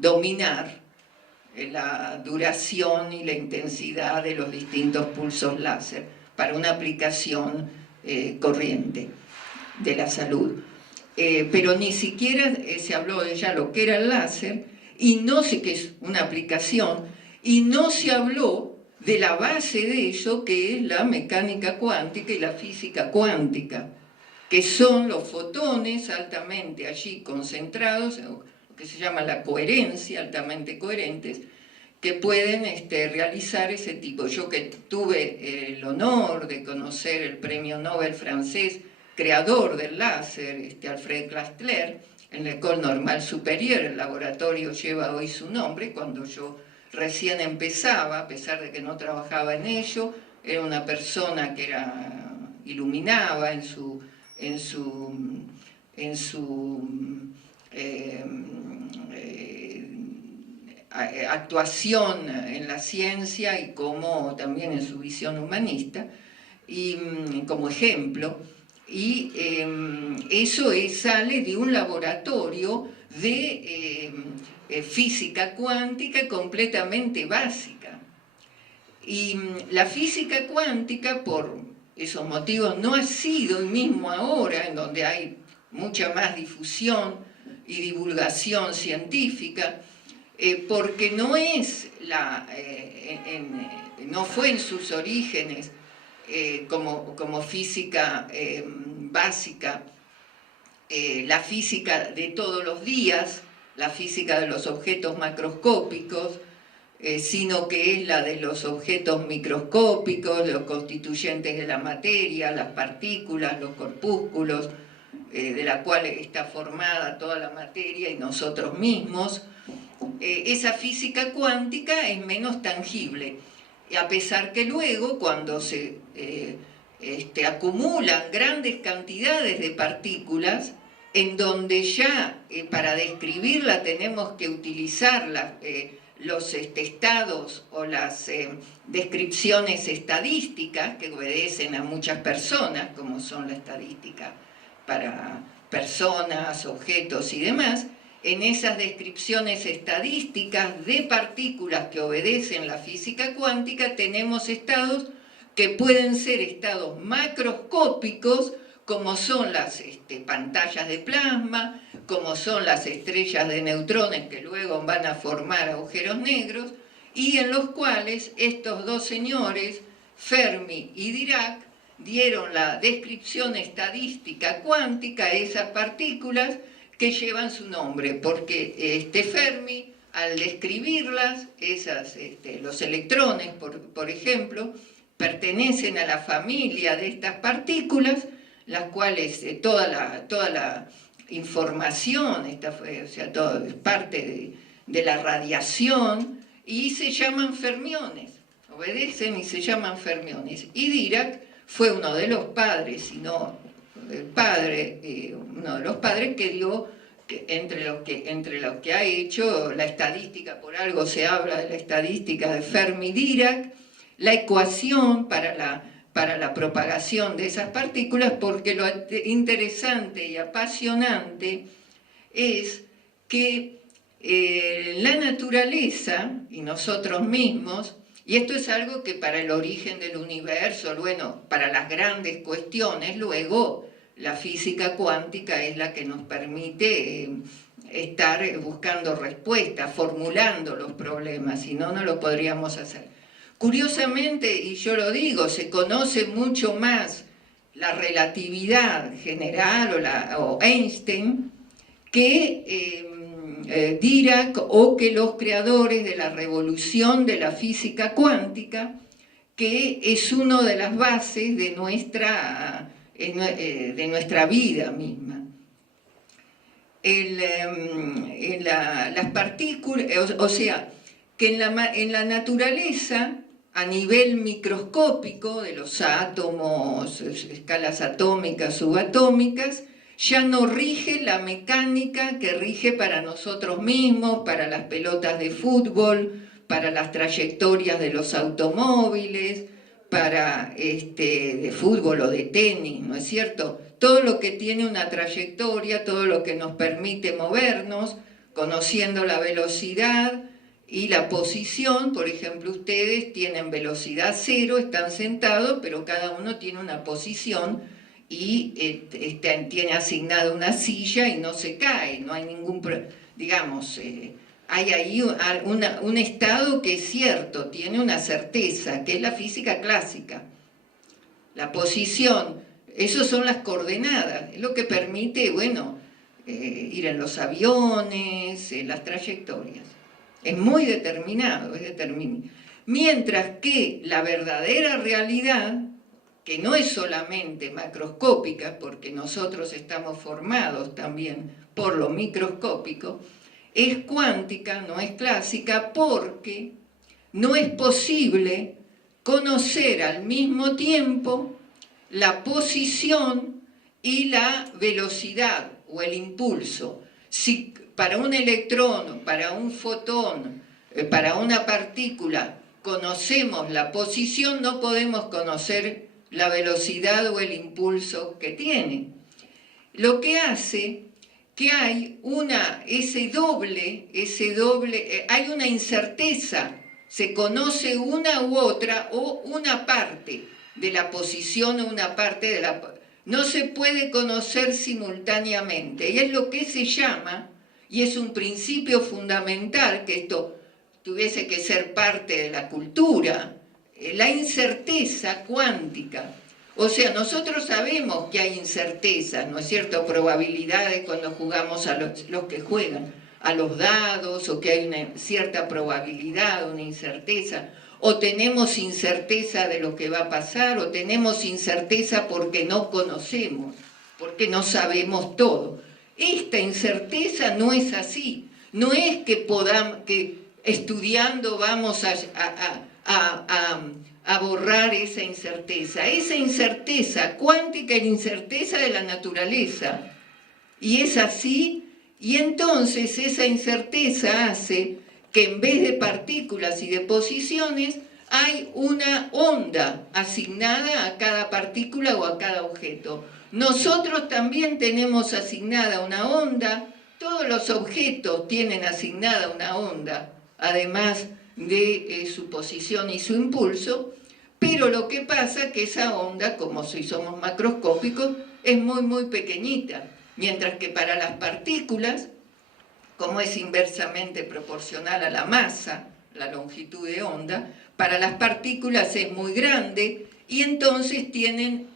dominar la duración y la intensidad de los distintos pulsos láser para una aplicación corriente de la salud. Pero ni siquiera se habló de ya lo que era el láser, y no sé qué es una aplicación, y no se habló de la base de eso, que es la mecánica cuántica y la física cuántica, que son los fotones altamente allí concentrados, que se llama la coherencia, altamente coherentes, que pueden realizar ese tipo. Yo que tuve el honor de conocer el premio Nobel francés, creador del láser, Alfred Castler, en la École Normale Supérieure, el laboratorio lleva hoy su nombre. Cuando yo recién empezaba, a pesar de que no trabajaba en ello, era una persona que iluminaba en su actuación en la ciencia y como también en su visión humanista, y como ejemplo. Y eso sale de un laboratorio de física cuántica completamente básica. Y la física cuántica, por esos motivos, no ha sido el mismo ahora, en donde hay mucha más difusión y divulgación científica, porque no fue en sus orígenes como física básica, la física de todos los días, la física de los objetos macroscópicos, sino que es la de los objetos microscópicos, los constituyentes de la materia, las partículas, los corpúsculos, de la cual está formada toda la materia y nosotros mismos. Esa física cuántica es menos tangible, a pesar que luego, cuando se acumulan grandes cantidades de partículas, en donde ya para describirla tenemos que utilizar los estados o las descripciones estadísticas que obedecen a muchas personas, como son la estadística para personas, objetos y demás. En esas descripciones estadísticas de partículas que obedecen la física cuántica tenemos estados que pueden ser estados macroscópicos, como son las pantallas de plasma, como son las estrellas de neutrones que luego van a formar agujeros negros, y en los cuales estos dos señores, Fermi y Dirac, dieron la descripción estadística cuántica a esas partículas que llevan su nombre, porque Fermi, al describirlas, los electrones, por ejemplo, pertenecen a la familia de estas partículas, las cuales toda la información, todo es parte de la radiación, y se llaman fermiones, obedecen y se llaman fermiones. Y Dirac fue uno de los padres, uno de los padres que dio, entre los que ha hecho la estadística, por algo se habla de la estadística de Fermi-Dirac, la ecuación para la propagación de esas partículas, porque lo interesante y apasionante es que la naturaleza y nosotros mismos, y esto es algo que para el origen del universo, bueno, para las grandes cuestiones, luego la física cuántica es la que nos permite estar buscando respuestas, formulando los problemas, si no, no lo podríamos hacer. Curiosamente, y yo lo digo, se conoce mucho más la relatividad general o Einstein que Dirac o que los creadores de la revolución de la física cuántica, que es una de las bases de nuestra vida misma. Las partículas, o sea, que en la naturaleza, a nivel microscópico de los átomos, escalas atómicas, subatómicas, ya no rige la mecánica que rige para nosotros mismos, para las pelotas de fútbol, para las trayectorias de los automóviles, para de fútbol o de tenis, ¿no es cierto? Todo lo que tiene una trayectoria, todo lo que nos permite movernos, conociendo la velocidad y la posición. Por ejemplo, ustedes tienen velocidad cero, están sentados, pero cada uno tiene una posición y tiene asignada una silla y no se cae, no hay ningún problema. Digamos, hay ahí un estado que es cierto, tiene una certeza, que es la física clásica. La posición, esas son las coordenadas, es lo que permite, bueno, ir en los aviones, en las trayectorias. Es muy determinado, es determinado. Mientras que la verdadera realidad, que no es solamente macroscópica, porque nosotros estamos formados también por lo microscópico, es cuántica, no es clásica, porque no es posible conocer al mismo tiempo la posición y la velocidad o el impulso. Si para un electrón, para un fotón, para una partícula conocemos la posición, no podemos conocer la velocidad o el impulso que tiene. Lo que hace que hay hay una incerteza, se conoce una u otra o una parte de la posición o una parte de la... No se puede conocer simultáneamente, y es lo que se llama, y es un principio fundamental, que esto tuviese que ser parte de la cultura, la incerteza cuántica. O sea, nosotros sabemos que hay incertezas, ¿no es cierto?, probabilidades cuando jugamos a los que juegan a los dados, o que hay una cierta probabilidad, una incerteza, o tenemos incerteza de lo que va a pasar, o tenemos incerteza porque no conocemos, porque no sabemos todo. Esta incerteza no es así, no es que estudiando vamos a borrar esa incerteza cuántica y la incerteza de la naturaleza. Y es así, y entonces esa incerteza hace que en vez de partículas y de posiciones, hay una onda asignada a cada partícula o a cada objeto. Nosotros también tenemos asignada una onda, todos los objetos tienen asignada una onda, además de su posición y su impulso, pero lo que pasa es que esa onda, como si somos macroscópicos, es muy, muy pequeñita, mientras que para las partículas, como es inversamente proporcional a la masa, la longitud de onda, para las partículas es muy grande y entonces tienen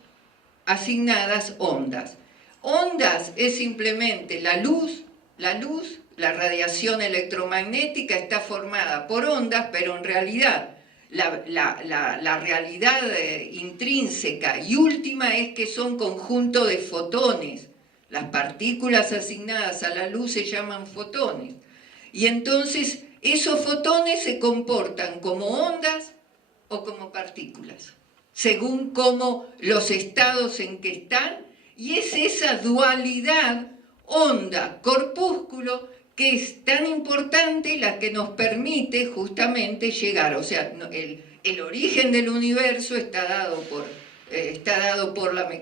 asignadas ondas. Ondas es simplemente la luz, la radiación electromagnética está formada por ondas, pero en realidad la realidad intrínseca y última es que son conjunto de fotones. Las partículas asignadas a la luz se llaman fotones. Y entonces esos fotones se comportan como ondas o como partículas, según cómo los estados en que están, y es esa dualidad onda-corpúsculo que es tan importante, la que nos permite justamente llegar. O sea, el origen del universo está dado por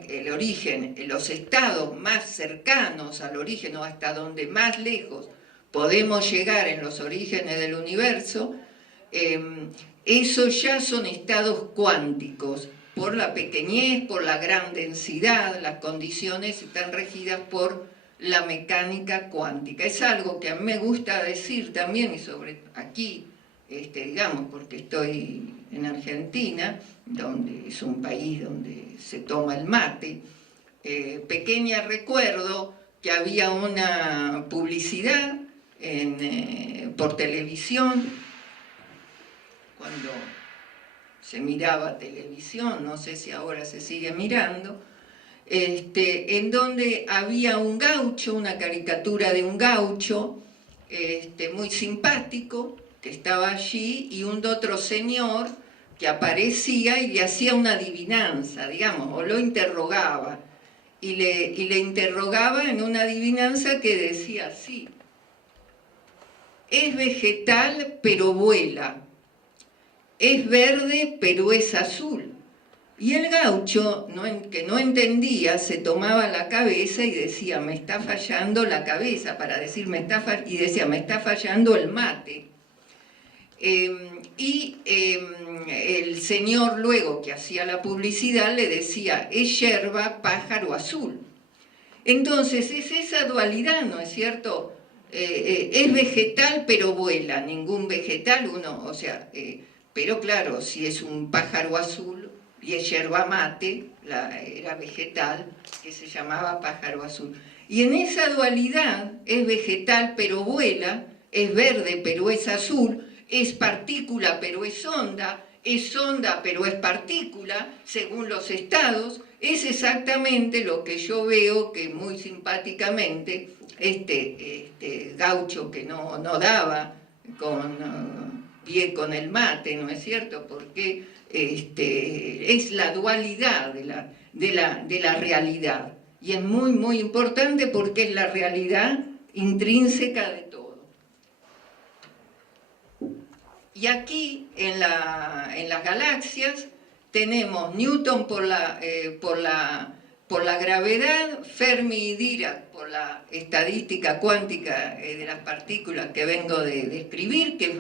el origen, los estados más cercanos al origen o hasta donde más lejos podemos llegar en los orígenes del universo. Esos ya son estados cuánticos, por la pequeñez, por la gran densidad, las condiciones están regidas por la mecánica cuántica. Es algo que a mí me gusta decir también, y sobre aquí, digamos, porque estoy en Argentina, donde es un país donde se toma el mate. Pequeña recuerdo que había una publicidad por televisión, cuando se miraba televisión, no sé si ahora se sigue mirando, en donde había un gaucho, una caricatura de un gaucho, muy simpático, que estaba allí, y un otro señor que aparecía y le hacía una adivinanza, digamos, o lo interrogaba, y le interrogaba en una adivinanza que decía así: es vegetal pero vuela, es verde pero es azul, Y el gaucho, que no entendía, se tomaba la cabeza y decía, me está fallando la cabeza, para decir, y decía, me está fallando el mate. El señor luego que hacía la publicidad le decía, es yerba, pájaro azul. Entonces es esa dualidad, ¿no es cierto? Es vegetal pero vuela, ningún vegetal pero claro, si es un pájaro azul y es yerba mate, era vegetal, que se llamaba pájaro azul. Y en esa dualidad es vegetal pero vuela, es verde pero es azul, es partícula pero es onda pero es partícula, según los estados, es exactamente lo que yo veo que muy simpáticamente este gaucho que no daba pie con el mate, ¿no es cierto? Porque es la dualidad de la realidad. Y es muy, muy importante porque es la realidad intrínseca de todo. Y aquí, en las galaxias, tenemos Newton por la gravedad, Fermi y Dirac por la estadística cuántica de las partículas que vengo de describir, que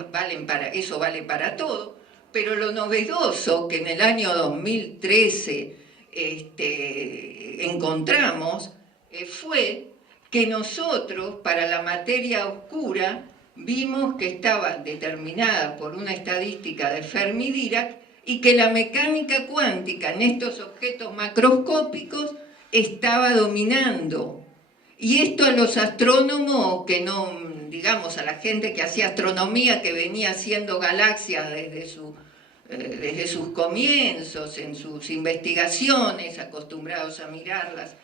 eso vale para todo, pero lo novedoso que en el año 2013 encontramos fue que nosotros, para la materia oscura, vimos que estaba determinada por una estadística de Fermi-Dirac y que la mecánica cuántica en estos objetos macroscópicos estaba dominando. Y esto a los astrónomos que no, digamos, a la gente que hacía astronomía, que venía haciendo galaxias desde sus comienzos, en sus investigaciones, acostumbrados a mirarlas